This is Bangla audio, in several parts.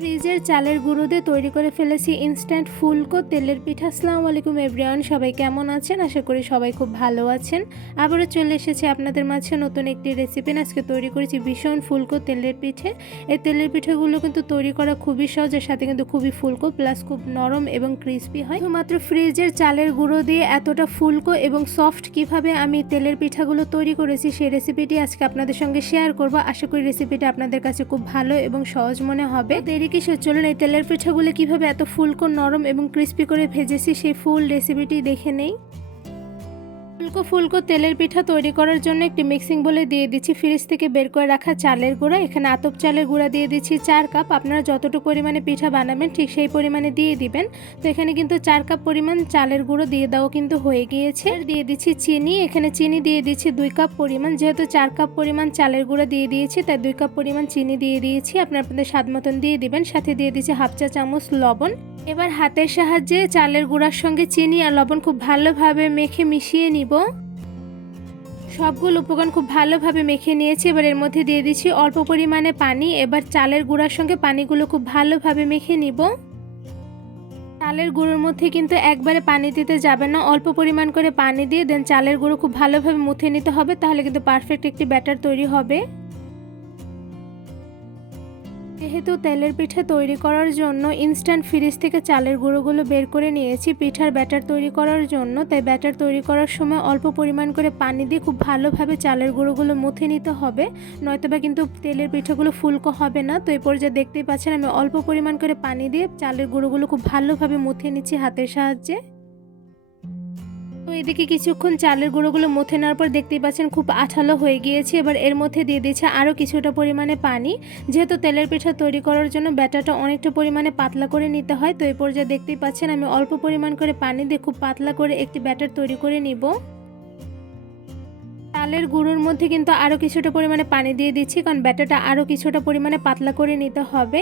ফ্রিজের চালের গুঁড়ো দিয়ে তৈরি করে ফেলেছি ইনস্ট্যান্ট ফুলকো তেলের পিঠা। আসসালামু আলাইকুম এভরিওয়ান সবাই কেমন আছেন? আশা করি সবাই খুব ভালো আছেন। আবারও চলে এসেছি আপনাদের মাঝে নতুন একটি রেসিপি আজকে তৈরি করেছি ভীষণ ফুলকো তেলের পিঠে। এই তেলের পিঠেগুলো কিন্তু তৈরি করা খুবই সহজ এর সাথে কিন্তু খুবই ফুলকো প্লাস খুব নরম এবং ক্রিসপি হয়। শুধুমাত্র ফ্রিজের চালের গুঁড়ো দিয়ে এতটা ফুলকো এবং সফট কীভাবে আমি তেলের পিঠাগুলো তৈরি করেছি, সেই রেসিপিটি আজকে আপনাদের সঙ্গে শেয়ার করব। আশা করি রেসিপিটা আপনাদের কাছে খুব ভালো এবং সহজ মনে হবে। দেরি কিসের চলুন এই তেলের পিঠাগুলো কীভাবে এত ফুলকো নরম এবং ক্রিস্পি করে ভেজেছি, সেই ফুল রেসিপিটি দেখে নেই? ফুলকো ফুলকো তেলের পিঠা তৈরি করার জন্য একটি মিক্সিং বলে দিয়ে দিচ্ছি। ফ্রিজ থেকে বের করে রাখা চালের গুঁড়া। এখানে আতপ চালের গুঁড়া দিয়ে দিচ্ছি চার কাপ। আপনারা যতটুকু পরিমাণে পিঠা বানাবেন ঠিক সেই পরিমাণে দিয়ে দিবেন। তো এখানে কিন্তু চার কাপ পরিমাণ চালের গুঁড়ো দিয়ে দেওয়া কিন্তু হয়ে গিয়েছে। দিয়ে দিচ্ছি চিনি। এখানে চিনি দিয়ে দিচ্ছি দুই কাপ পরিমাণ। যেহেতু চার কাপ পরিমাণ চালের গুঁড়ো দিয়ে দিয়েছি, তাই দুই কাপ পরিমাণ চিনি দিয়ে দিয়েছি। আপনার আপনাদের স্বাদ মতন দিয়ে দিবেন। সাথে দিয়ে দিচ্ছি হাফ চা চামচ লবণ। এবার হাতের সাহায্যে চালের গুঁড়ার সঙ্গে চিনি আর লবণ খুব ভালোভাবে মেখে মিশিয়ে নিব। সবগুলো উপকরণ খুব ভালোভাবে মেখে নিয়েছি। এবার এর মধ্যে দিয়ে দিচ্ছি অল্প পরিমাণে পানি। এবার চালের গুঁড়ার সঙ্গে পানিগুলো খুব ভালোভাবে মেখে নিব। চালের গুঁড়োর মধ্যে কিন্তু একবারে পানি দিতে যাবে না। অল্প পরিমাণ করে পানি দিয়ে, দেন চালের গুঁড়ো খুব ভালোভাবে মুথে নিতে হবে, তাহলে কিন্তু পারফেক্ট একটি ব্যাটার তৈরি হবে। যেহেতু তেলের পিঠা তৈরি করার জন্য ইনস্ট্যান্ট ফ্রিজ থেকে চালের গুঁড়োগুলো বের করে নিয়েছি, পিঠার ব্যাটার তৈরি করার জন্য, তাই ব্যাটার তৈরি করার সময় অল্প পরিমাণ করে পানি দিয়ে খুব ভালোভাবে চালের গুঁড়োগুলো মুথে নিতে হবে। নয়তোবা কিন্তু তেলের পিঠাগুলো ফুলকো হবে না, তো এই পর্যায়ে দেখতেই পাচ্ছেন আমি অল্প পরিমাণ করে পানি দিয়ে চালের গুঁড়োগুলো খুব ভালোভাবে মুথে নিচ্ছি হাতের সাহায্যে। তো এদিকে কিছুক্ষণ চালের গুঁড়োগুলো মুথে নেওয়ার পর দেখতেই পাচ্ছেন খুব আঠালো হয়ে গিয়েছে। এবার এর মধ্যে দিয়ে দিচ্ছে আরও কিছুটা পরিমাণে পানি। যেহেতু তেলের পিঠা তৈরি করার জন্য ব্যাটারটা অনেকটা পরিমাণে পাতলা করে নিতে হয়, তো এই পর্যায়ে দেখতেই পাচ্ছেন আমি অল্প পরিমাণ করে পানি দিয়ে খুব পাতলা করে একটি ব্যাটার তৈরি করে নিব। চালের গুঁড়োর মধ্যে কিন্তু আরও কিছুটা পরিমাণে পানি দিয়ে দিচ্ছি, কারণ ব্যাটারটা আরও কিছুটা পরিমাণে পাতলা করে নিতে হবে।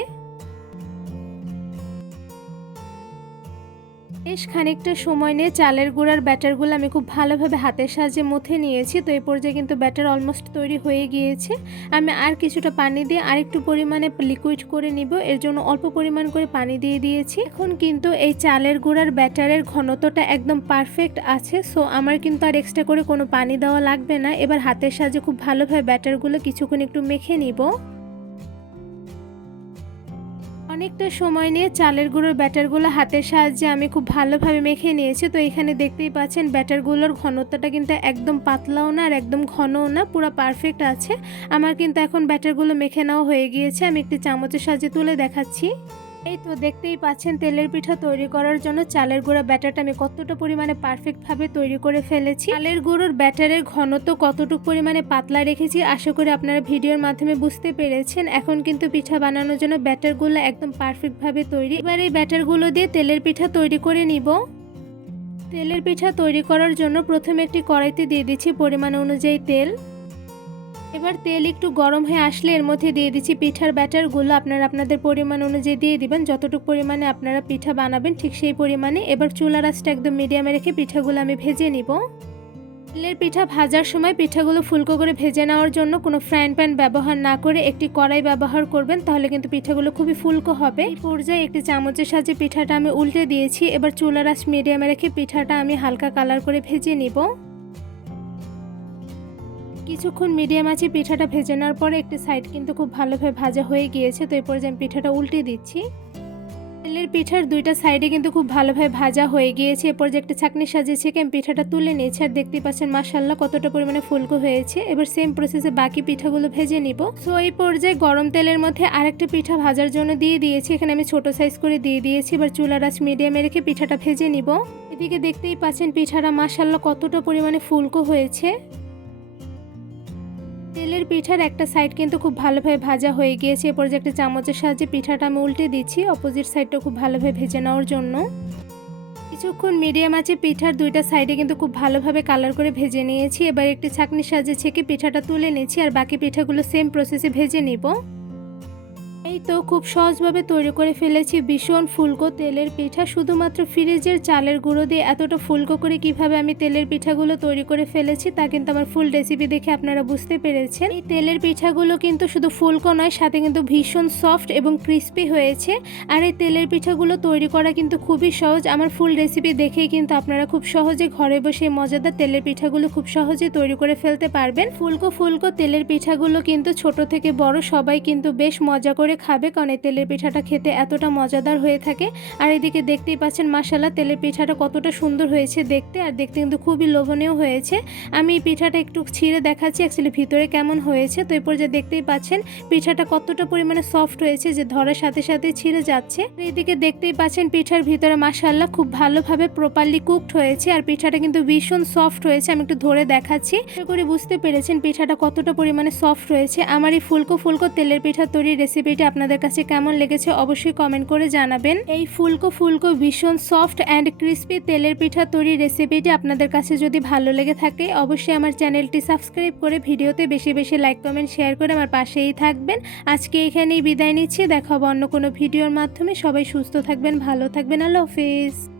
বেশ খানিকটা সময় নিয়ে চালের গুঁড়ার ব্যাটারগুলো আমি খুব ভালোভাবে হাতের সাহায্যে মুথে নিয়েছি। তো এই পর্যায়ে কিন্তু ব্যাটার অলমোস্ট তৈরি হয়ে গিয়েছে। আমি আর কিছুটা পানি দিয়ে আরেকটু পরিমাণে লিকুইড করে নিব। এর জন্য অল্প পরিমাণ করে পানি দিয়ে দিয়েছি। এখন কিন্তু এই চালের গুঁড়ার ব্যাটারের ঘনত্বটা একদম পারফেক্ট আছে। সো আমার কিন্তু আর এক্সট্রা করে কোনো পানি দেওয়া লাগবে না। এবার হাতের সাহায্যে খুব ভালোভাবে ব্যাটারগুলো কিছুক্ষণ একটু মেখে নিব। অনেকটা সময় নিয়ে চালের গুঁড়োর ব্যাটারগুলো হাতের সাহায্যে আমি খুব ভালোভাবে মেখে নিয়েছি। তো এখানে দেখতেই পাচ্ছেন ব্যাটারগুলোর ঘনত্বটা কিন্তু একদম পাতলাও না আর একদম ঘনও না, পুরো পারফেক্ট আছে। আমার কিন্তু এখন ব্যাটারগুলো মেখে নেওয়া হয়ে গিয়েছে। আমি একটি চামচের সাহায্যে তুলে দেখাচ্ছি। এই তো দেখতেই পাচ্ছেন, তেলের পিঠা তৈরি করার জন্য চালের গুঁড়া ব্যাটারটা আমি কতটা পরিমাণে পারফেক্টভাবে তৈরি করে ফেলেছি। চালের গুঁড়োর ব্যাটারের ঘনত্ব কতটুকু পরিমাণে পাতলা রেখেছি, আশা করি আপনারা ভিডিওর মাধ্যমে বুঝতে পেরেছেন। এখন কিন্তু পিঠা বানানোর জন্য ব্যাটারগুলো একদম পারফেক্টভাবে তৈরি। এবার এই ব্যাটারগুলো দিয়ে তেলের পিঠা তৈরি করে নিব। তেলের পিঠা তৈরি করার জন্য প্রথমে একটি কড়াইতে দিয়ে দিচ্ছি পরিমাণ অনুযায়ী তেল। এবার তেল একটু গরম হয়ে আসলে এর মধ্যে দিয়ে দিচ্ছি পিঠার ব্যাটারগুলো। আপনারা আপনাদের পরিমাণ অনুযায়ী দিয়ে দিবেন। যতটুকু পরিমাণে আপনারা পিঠা বানাবেন, ঠিক সেই পরিমাণে এবার চুলা রাসটা একদম মিডিয়ামে রেখে পিঠাগুলো আমি ভেজে নিব। তেলের পিঠা ভাজার সময় পিঠাগুলো ফুলকো করে ভেজে নেওয়ার জন্য কোনো ফ্রাইং প্যান ব্যবহার না করে একটি কড়াই ব্যবহার করবেন, তাহলে কিন্তু পিঠাগুলো খুবই ফুলকো হবে। পর্যায়ে একটি চামচের সাহায্যে পিঠাটা আমি উল্টে দিয়েছি। এবার চুলা রাস মিডিয়ামে রেখে পিঠাটা আমি হালকা কালার করে ভেজে নিব। কিছুক্ষণ মিডিয়াম আছে পিঠাটা ভেজে নেওয়ার পরে একটি সাইড কিন্তু খুব ভালোভাবে ভাজা হয়ে গিয়েছে, তো এরপরে আমি পিঠাটা উল্টে দিচ্ছি। তেলের পিঠার দুইটা সাইডে কিন্তু খুব ভালোভাবে ভাজা হয়ে গিয়েছে এরপর যে একটা ছাকনি সাজিয়েছে আমি পিঠাটা তুলে নিয়েছি আর দেখতেই পাচ্ছেন মাসাল্লাহ কতটা পরিমাণে ফুলকো হয়েছে। এবার সেম প্রসেসে বাকি পিঠাগুলো ভেজে নিব। সো এই পর্যায়ে গরম তেলের মধ্যে আরেকটা পিঠা ভাজার জন্য দিয়ে দিয়েছি, এখানে আমি ছোট সাইজ করে দিয়ে দিয়েছি। এবার চুলার আঁচ মিডিয়ামে রেখে পিঠাটা ভেজে নিব। এদিকে দেখতেই পাচ্ছেন পিঠাটা মাসাল্লাহ কতটা পরিমাণে ফুলকো হয়েছে। তেলের পিঠার একটা সাইড কিন্তু খুব ভালোভাবে ভাজা হয়ে গিয়েছে। এরপর যে একটা চামচের সাহায্যে পিঠাটা আমি উল্টে দিচ্ছি অপোজিট সাইডটা খুব ভালোভাবে ভেজে নেওয়ার জন্য। কিছুক্ষণ মিডিয়াম আছে পিঠার দুইটা সাইডে কিন্তু খুব ভালোভাবে কালার করে ভেজে নিয়েছি। এবার একটি ছাকনির সাহায্যে ছেঁকে পিঠাটা তুলে নিয়েছি আর বাকি পিঠাগুলো সেম প্রসেসে ভেজে নিব। এই তো খুব সহজভাবে তৈরি করে ফেলেছি ভীষণ ফুলকো তেলের পিঠা। শুধুমাত্র ফ্রিজের চালের গুঁড়ো দিয়ে এতটা ফুলকো করে কীভাবে আমি তেলের পিঠাগুলো তৈরি করে ফেলেছি তা কিন্তু আমার ফুল রেসিপি দেখে আপনারা বুঝতে পেরেছেন। এই তেলের পিঠাগুলো কিন্তু শুধু ফুলকো নয়, সাথে কিন্তু ভীষণ সফট এবং ক্রিস্পি হয়েছে। আর এই তেলের পিঠাগুলো তৈরি করা কিন্তু খুবই সহজ। আমার ফুল রেসিপি দেখেই কিন্তু আপনারা খুব সহজে ঘরে বসে মজাদার তেলের পিঠাগুলো খুব সহজে তৈরি করে ফেলতে পারবেন। ফুলকো ফুলকো তেলের পিঠাগুলো কিন্তু ছোট থেকে বড় সবাই কিন্তু বেশ মজা করে খাবে কারণ এই তেলের পিঠাটা খেতে এতটা মজাদার হয়ে থাকে। আর এদিকে দেখতেই পাচ্ছেন মাসালা তেলের পিঠাটা কতটা সুন্দর হয়েছে দেখতে। আর দেখতে কিন্তু খুবই লোভনীয় হয়েছে। আমি এই পিঠাটা একটু ছিঁড়ে দেখাচ্ছি অ্যাকচুয়ালি ভিতরে কেমন হয়েছে। তো এরপর যে দেখতেই পাচ্ছেন, পিঠাটা কতটা পরিমাণে সফট হয়েছে, যে ধরার সাথে সাথে ছিঁড়ে যাচ্ছে। আর এইদিকে দেখতেই পাচ্ছেন, পিঠার ভিতরে মাসাল্লাহ খুব ভালোভাবে প্রপারলি কুকড হয়েছে। আর পিঠাটা কিন্তু ভীষণ সফট হয়েছে, আমি একটু ধরে দেখাচ্ছি। করে বুঝতে পেরেছেন, পিঠাটা কতটা পরিমাণে সফট হয়েছে আমার এই ফুলকো ফুলকো তেলের পিঠা তৈরির রেসিপিটি আপনাদের কাছে কেমন লেগেছে অবশ্যই কমেন্ট করে জানাবেন। এই ফুলকো ফুলকো ভীষণ সফট অ্যান্ড ক্রিস্পি তেলের পিঠা তৈরির রেসিপিটি আপনাদের কাছে যদি ভালো লেগে থাকে, অবশ্যই আমার চ্যানেলটি সাবস্ক্রাইব করে ভিডিওতে বেশি বেশি লাইক কমেন্ট শেয়ার করে আমার পাশেই থাকবেন। আজকে এখানেই বিদায় নিচ্ছি, দেখা হবে অন্য কোনো ভিডিওর মাধ্যমে। সবাই সুস্থ থাকবেন, ভালো থাকবেন। আল্লাহ হাফিজ।